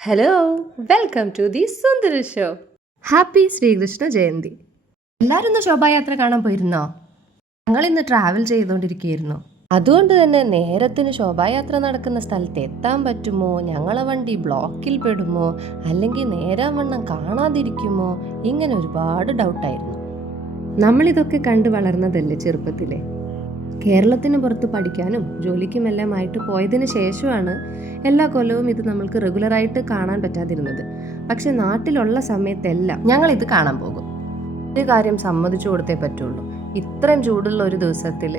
Hello, welcome to the Sundara show. Happy Sreekrishna Jayanti. എല്ലാവരും ഇന്ന് ശോഭായാത്ര കാണാൻ പോയിരുന്നോ? ഞങ്ങൾ ഇന്ന് ട്രാവൽ ചെയ്തുകൊണ്ടിരിക്കുകയായിരുന്നു. അതുകൊണ്ട് തന്നെ നേരത്തിന് ശോഭായാത്ര നടക്കുന്ന സ്ഥലത്ത് എത്താൻ പറ്റുമോ, ഞങ്ങളെ വണ്ടി ബ്ലോക്കിൽ പെടുമോ, അല്ലെങ്കിൽ നേരാവണ്ണം കാണാതിരിക്കുമോ, ഇങ്ങനെ ഒരുപാട് ഡൗട്ടായിരുന്നു. നമ്മളിതൊക്കെ കണ്ടു വളർന്നതല്ലേ ചെറുപ്പത്തിലെ. കേരളത്തിന് പുറത്ത് പഠിക്കാനും ജോലിക്കുമെല്ലാമായിട്ട് പോയതിന് ശേഷമാണ് എല്ലാ കൊല്ലവും ഇത് നമ്മൾക്ക് റെഗുലറായിട്ട് കാണാൻ പറ്റാതിരുന്നത്. പക്ഷെ നാട്ടിലുള്ള സമയത്തെല്ലാം ഞങ്ങൾ ഇത് കാണാൻ പോകും. ഒരു കാര്യം സമ്മതിച്ചു കൊടുത്തേ പറ്റുള്ളൂ, ഇത്രയും ചൂടുള്ള ഒരു ദിവസത്തിൽ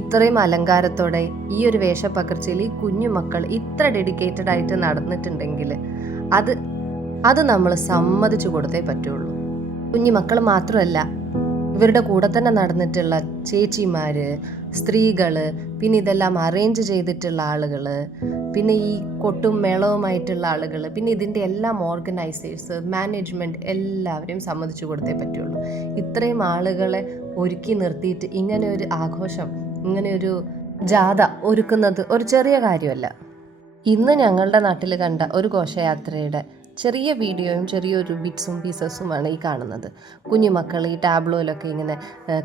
ഇത്രയും അലങ്കാരത്തോടെ ഈ ഒരു വേഷപ്പകർച്ചയിൽ ഈ കുഞ്ഞു മക്കൾ ഇത്ര ഡെഡിക്കേറ്റഡ് ആയിട്ട് നടന്നിട്ടുണ്ടെങ്കിൽ അത് നമ്മൾ സമ്മതിച്ചു കൊടുത്തേ പറ്റുള്ളൂ. കുഞ്ഞു മക്കൾ മാത്രമല്ല, ഇവരുടെ കൂടെ തന്നെ നടന്നിട്ടുള്ള ചേച്ചിമാർ, സ്ത്രീകൾ, പിന്നെ ഇതെല്ലാം അറേഞ്ച് ചെയ്തിട്ടുള്ള ആളുകൾ, പിന്നെ ഈ കൊട്ടും മേളവുമായിട്ടുള്ള ആളുകൾ, പിന്നെ ഇതിൻ്റെ എല്ലാം ഓർഗനൈസേഴ്സ്, മാനേജ്മെൻറ്റ് എല്ലാവരെയും സമ്മതിച്ചു കൊടുത്തേ പറ്റുള്ളൂ. ഇത്രയും ആളുകളെ ഒരുക്കി നിർത്തിയിട്ട് ഇങ്ങനെ ഒരു ആഘോഷം, ഇങ്ങനെ ഒരു ജാഥ ഒരുക്കുന്നത് ഒരു ചെറിയ കാര്യമല്ല. ഇന്ന് ഞങ്ങളുടെ നാട്ടിൽ കണ്ട ഒരു ഘോഷയാത്രയുടെ ചെറിയ വീഡിയോയും ചെറിയൊരു ബിറ്റ്സും പീസസുമാണ് ഈ കാണുന്നത്. കുഞ്ഞുമക്കൾ ഈ ടാബ്ലോയിലൊക്കെ ഇങ്ങനെ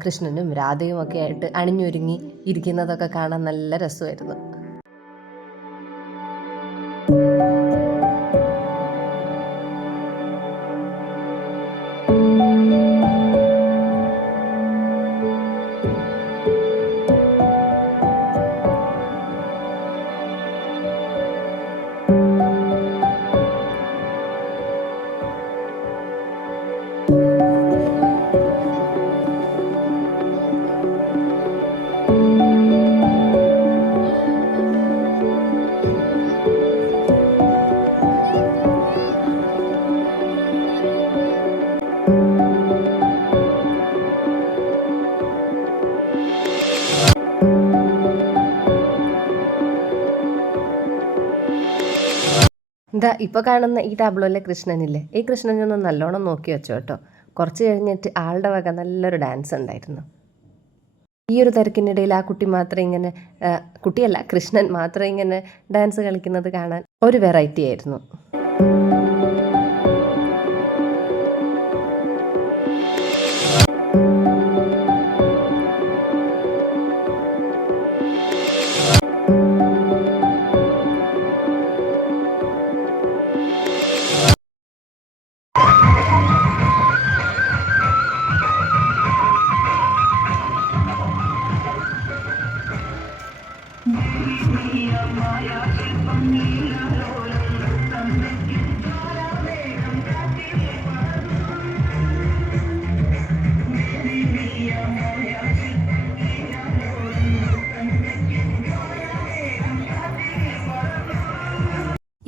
കൃഷ്ണനും രാധയും ഒക്കെ ആയിട്ട് അണിഞ്ഞൊരുങ്ങി ഇരിക്കുന്നതൊക്കെ കാണാൻ നല്ല രസമായിരുന്നു. ഇപ്പോൾ കാണുന്ന ഈ ടാബ്ലോയിലെ കൃഷ്ണനില്ലേ, ഈ കൃഷ്ണനൊന്ന് നല്ലോണം നോക്കി വെച്ചോ കേട്ടോ. കുറച്ച് കഴിഞ്ഞിട്ട് ആളുടെ വക നല്ലൊരു ഡാൻസ് ഉണ്ടായിരുന്നു. ഈ ഒരു തിരക്കിനിടയിൽ ആ കുട്ടി മാത്രം ഇങ്ങനെ, കുട്ടിയല്ല കൃഷ്ണൻ മാത്രം ഇങ്ങനെ ഡാൻസ് കളിക്കുന്നത് കാണാൻ ഒരു വെറൈറ്റി ആയിരുന്നു.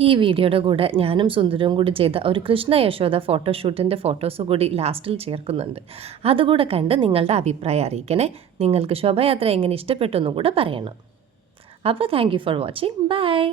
ഈ വീഡിയോയുടെ കൂടെ ഞാനും സുന്ദരവും കൂടി ചെയ്ത ഒരു കൃഷ്ണ യശോദ ഫോട്ടോഷൂട്ടിൻ്റെ ഫോട്ടോസ് കൂടി ലാസ്റ്റിൽ ചേർക്കുന്നുണ്ട്. അതുകൂടെ കണ്ട് നിങ്ങളുടെ അഭിപ്രായം അറിയിക്കണേ. നിങ്ങൾക്ക് ശോഭായാത്ര എങ്ങനെ ഇഷ്ടപ്പെട്ടു എന്നും കൂടെ പറയണം. അപ്പോൾ thank you for watching. By.